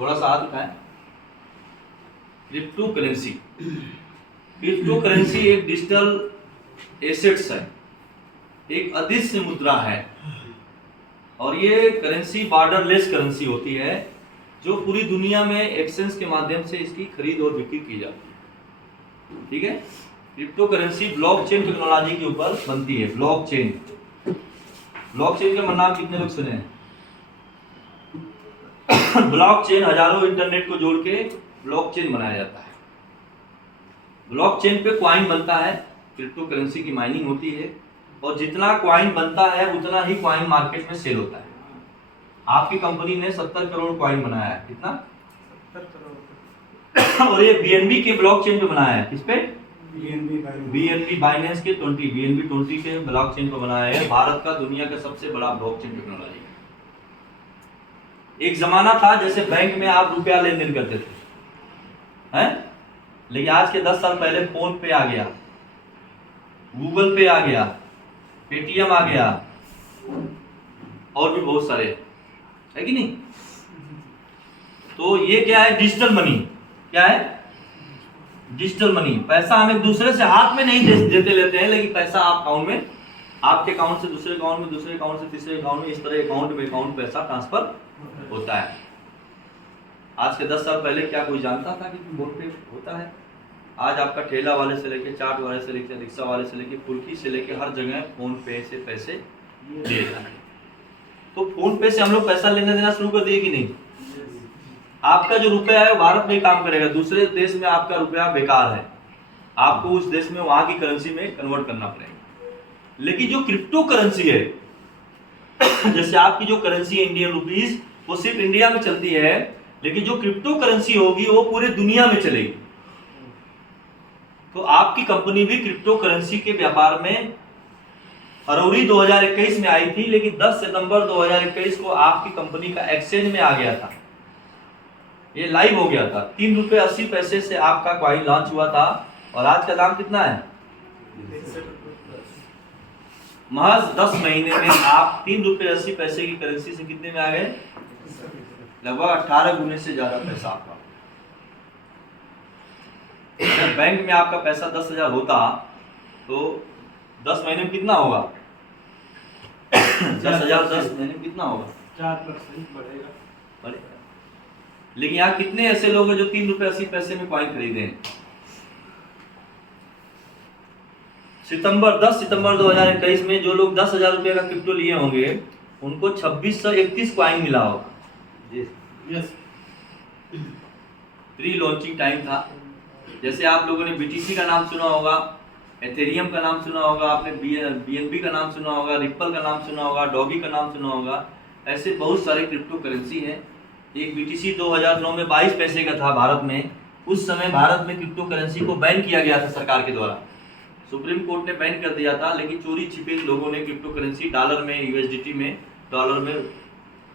थोड़ा सा हाथ उठाएं। क्रिप्टो करेंसी, क्रिप्टो करेंसी एक डिजिटल एसेट्स है, एक अदृश्य मुद्रा है, और ये करेंसी बॉर्डरलेस करेंसी होती है जो पूरी दुनिया में एक्सचेंज के माध्यम से इसकी खरीद और बिक्री की जाती है। ठीक है, क्रिप्टो करेंसी ब्लॉकचेन टेक्नोलॉजी के ऊपर बनती है। ब्लॉकचेन, ब्लॉकचेन का नाम कितने लोग सुने हैं? ब्लॉकचेन हजारों इंटरनेट को जोड़ के ब्लॉकचेन बनाया जाता है। ब्लॉकचेन पे क्वाइन बनता है, क्रिप्टो करेंसी की माइनिंग होती है, और जितना क्वाइन बनता है उतना ही क्वाइन मार्केट में सेल होता है। आपकी कंपनी ने 70 करोड़ क्वाइन बनाया है। कितना? 70 करोड़। और ये बीएनबी के ब्लॉकचेन पे बनाया है। किस पे? बीएनबी बाइनेंस के 20 बीएनबी 20 के ब्लॉकचेन पे बनाया है। भारत का दुनिया का सबसे बड़ा ब्लॉकचेन टेक्नोलॉजी है। एक जमाना था जैसे बैंक में आप रुपया लेन देन करते थे, हैं? लेकिन आज के 10 साल पहले फोन पे आ गया, गूगल पे आ गया, पेटीएम आ गया, और भी बहुत सारे, है कि नहीं? तो ये क्या है? Digital money. क्या है? Digital money. पैसा हम एक दूसरे से हाथ में नहीं देते लेते हैं, लेकिन पैसा आप अकाउंट में, आपके अकाउंट से दूसरे अकाउंट में, दूसरे अकाउंट से तीसरे अकाउंट में, इस तरह अकाउंट में अकाउंट पैसा ट्रांसफर होता है। आज के 10 साल पहले क्या कोई जानता था कि फोन पे होता है? आज आपका ठेला वाले से लेके, चाट वाले से लेके, रिक्शा वाले से लेके, फुल्की से लेके हर जगह फोन पे से पैसे दिए जाते हैं। तो फोन पे से हम लोग पैसा लेना देना शुरू कर दिए कि नहीं? आपका जो रुपया है वो भारत में ही काम करेगा, दूसरे देश में आपका रुपया बेकार है, आपको उस देश में वहां की करेंसी में कन्वर्ट करना पड़ेगा। लेकिन जो क्रिप्टो करेंसी है, जैसे आपकी जो करेंसी है इंडियन रुपीज, वो सिर्फ इंडिया में चलती है, लेकिन जो क्रिप्टो करेंसी होगी वो पूरे दुनिया में चलेगी। तो आपकी कंपनी भी क्रिप्टो करेंसी के व्यापार में फरवरी 2021 में आई थी, लेकिन 10 सितंबर 2021 को आपकी कंपनी का एक्सचेंज में आ गया था, ये लाइव हो गया था। 3 रुपए 80 पैसे से आपका क्वाइन लॉन्च हुआ था, और आज का दाम कितना है? महज 10 महीने में आप 3 रुपए 80 पैसे की करेंसी से कितने में आ गए? लगभग 18 गुने से ज्यादा पैसा आपका। अगर बैंक में आपका पैसा 10,000 होता तो 10 महीने में कितना होगा? 10,000 10 महीने में कितना होगा? 4% बढ़ेगा। लेकिन यहाँ कितने ऐसे लोग हैं जो 3 रुपए 80 पैसे में क्वाइन खरीदे हैं? 10 सितंबर 2021 में जो लोग 10,000 रुपए का क्रिप्टो लिए होंगे, उनको 2631 क्वाइन मिला होगा। यस, प्री लॉन्चिंग टाइम था। जैसे आप लोगों ने BTC का नाम सुना होगा, एथेरियम का नाम सुना होगा, आपने BNB का नाम सुना होगा, रिप्पल का नाम सुना होगा, डॉगी का नाम सुना होगा, ऐसे बहुत सारे क्रिप्टो करेंसी हैं। एक BTC 2009 में 22 पैसे का था भारत में। उस समय भारत में क्रिप्टो करेंसी को बैन किया गया था सरकार के द्वारा, सुप्रीम कोर्ट ने बैन कर दिया था, लेकिन चोरी छिपे लोगों ने क्रिप्टो करेंसी डॉलर में, USDT में, डॉलर में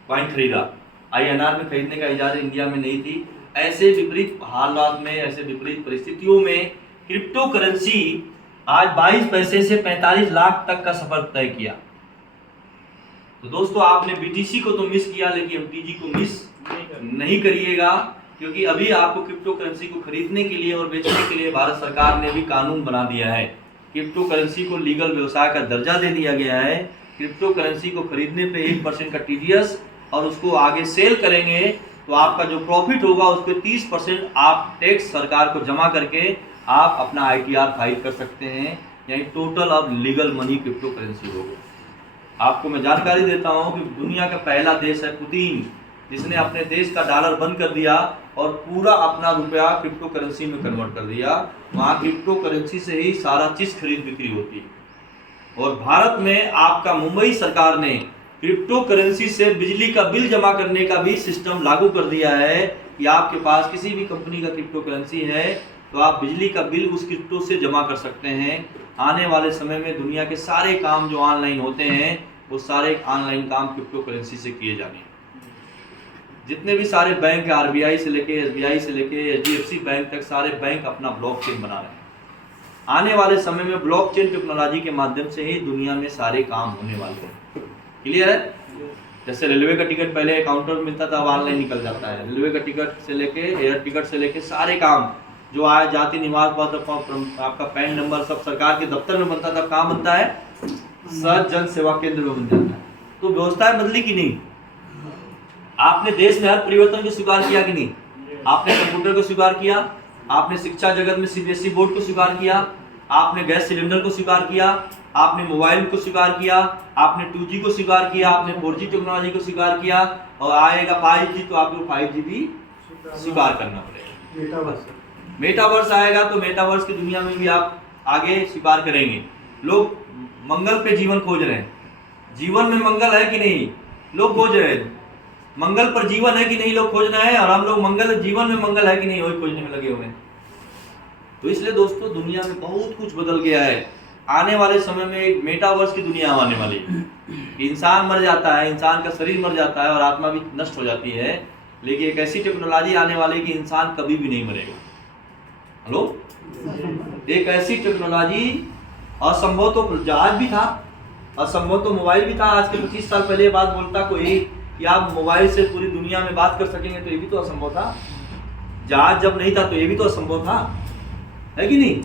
क्वाइन खरीदा। INR में खरीदने का इजाजत इंडिया में नहीं थी। ऐसे विपरीत हालात में, ऐसे विपरीत परिस्थितियों में क्रिप्टो करेंसी आज 22 पैसे से 45 लाख तक का सफर तय किया। तो दोस्तों, आपने BTC को तो मिस किया, लेकिन MTG को मिस नहीं करिएगा, क्योंकि अभी आपको क्रिप्टो करेंसी को खरीदने के लिए और बेचने के लिए भारत सरकार ने भी कानून बना दिया है। क्रिप्टो करेंसी को लीगल व्यवसाय का दर्जा दे दिया गया है। क्रिप्टो करेंसी को खरीदने पे 1% का TDS, और उसको आगे सेल करेंगे तो आपका जो प्रॉफिट होगा उस पर 30% आप टैक्स सरकार को जमा करके आप अपना ITR फाइल कर सकते हैं। यानी टोटल अब लीगल मनी क्रिप्टो करेंसी होगा। आपको मैं जानकारी देता हूं कि दुनिया का पहला देश है पुतिन, जिसने अपने देश का डॉलर बंद कर दिया और पूरा अपना रुपया क्रिप्टो करेंसी में कन्वर्ट कर दिया। वहाँ क्रिप्टो करेंसी से ही सारा चीज खरीद बिक्री होती है। और भारत में आपका मुंबई सरकार ने क्रिप्टो करेंसी से बिजली का बिल जमा करने का भी सिस्टम लागू कर दिया है कि आपके पास किसी भी कंपनी का क्रिप्टो करेंसी है तो आप बिजली का बिल उस क्रिप्टो से जमा कर सकते हैं। आने वाले समय में दुनिया के सारे काम जो ऑनलाइन होते हैं वो सारे ऑनलाइन काम क्रिप्टो करेंसी से किए जाने। जितने भी सारे बैंक है, RBI से लेके SBI से लेके HDFC बैंक तक, सारे बैंक अपना ब्लॉकचेन बना रहे हैं। आने वाले समय में ब्लॉकचेन टेक्नोलॉजी के माध्यम से ही दुनिया में सारे काम होने वाले हैं। क्लियर है? जैसे रेलवे का टिकट पहले काउंटर में मिलता था, अब ऑनलाइन निकल जाता है। रेलवे का टिकट से लेके एयर टिकट से लेके सारे काम जो आया जाति निवास पत्र आपका पैन नंबर सब सरकार के दफ्तर में बनता था, कहाँ बनता है? सहज जन सेवा केंद्र में बन जाता है। तो व्यवस्थाएं बदली कि नहीं? आपने देश में हर परिवर्तन को स्वीकार किया कि नहीं? आपने कंप्यूटर को स्वीकार किया, आपने शिक्षा जगत में सीबीएसई बोर्ड को स्वीकार किया, आपने गैस सिलेंडर को स्वीकार किया, आपने मोबाइल को स्वीकार किया, आपने 2G को स्वीकार किया, आपने 4G टेक्नोलॉजी को स्वीकार किया, और आएगा 5G तो आपको 5G भी स्वीकार करना पड़ेगा। मेटावर्स मेटावर्स आएगा तो मेटावर्स की दुनिया में भी आप आगे स्वीकार करेंगे। लोग मंगल पे जीवन खोज रहे हैं, जीवन में मंगल है कि नहीं लोग खोज रहे हैं, मंगल पर जीवन है कि नहीं लोग खोज रहे हैं, और हम लोग मंगल जीवन में मंगल है कि नहीं वही खोजने में लगे हुए हैं। तो इसलिए दोस्तों दुनिया में बहुत कुछ बदल गया है। आने वाले समय में एक मेटावर्स की दुनिया आने वाली है। इंसान मर जाता है, इंसान का शरीर मर जाता है और आत्मा भी नष्ट हो जाती है, लेकिन एक ऐसी टेक्नोलॉजी आने वाली है कि इंसान कभी भी नहीं मरेगा। हेलो, एक ऐसी टेक्नोलॉजी, असंभव तो जहाज भी था, असंभव तो मोबाइल भी था। आज के 25 साल पहले बात बोलता कोई कि आप मोबाइल से पूरी दुनिया में बात कर सकेंगे, तो ये भी तो असंभव था। जहाज जब नहीं था तो ये भी तो असंभव था, है कि नहीं?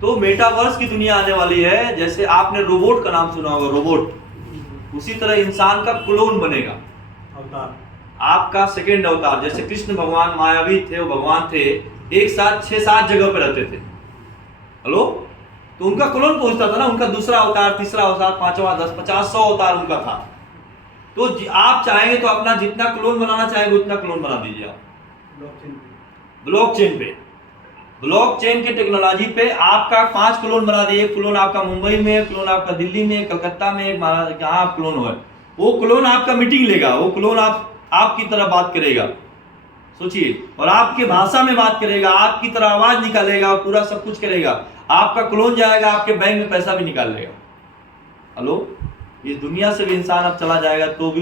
तो मेटावर्स की दुनिया आने वाली है। जैसे आपने रोबोट का नाम सुना होगा, रोबोट, उसी तरह इंसान का क्लोन बनेगा, अवतार, आपका सेकेंड अवतार। जैसे कृष्ण भगवान मायावी थे, वो भगवान थे, एक साथ 6-7 जगह पे रहते थे। हेलो, तो उनका क्लोन पहुंचता था ना, उनका दूसरा अवतार, तीसरा अवतार, 5वां, 10, 50, 100 अवतार उनका था। तो आप चाहेंगे तो अपना जितना क्लोन बनाना चाहेंगे उतना क्लोन बना दीजिए आप ब्लॉकचेन पे। ब्लॉकचेन के टेक्नोलॉजी पे आपका 5 क्लोन बना दिए। एक क्लोन आपका मुंबई में, एक क्लोन आपका दिल्ली में, कलकत्ता में, एक कहाँ आप क्लोन हो, वो क्लोन आपका मीटिंग लेगा, वो क्लोन आपकी तरह बात करेगा, सोचिए, और आपके भाषा में बात करेगा, आपकी तरह आवाज निकालेगा, पूरा सब कुछ करेगा। आपका क्लोन जाएगा, आपके बैंक में पैसा भी निकाल लेगा। हेलो, इस दुनिया से भी इंसान अब चला जाएगा तो भी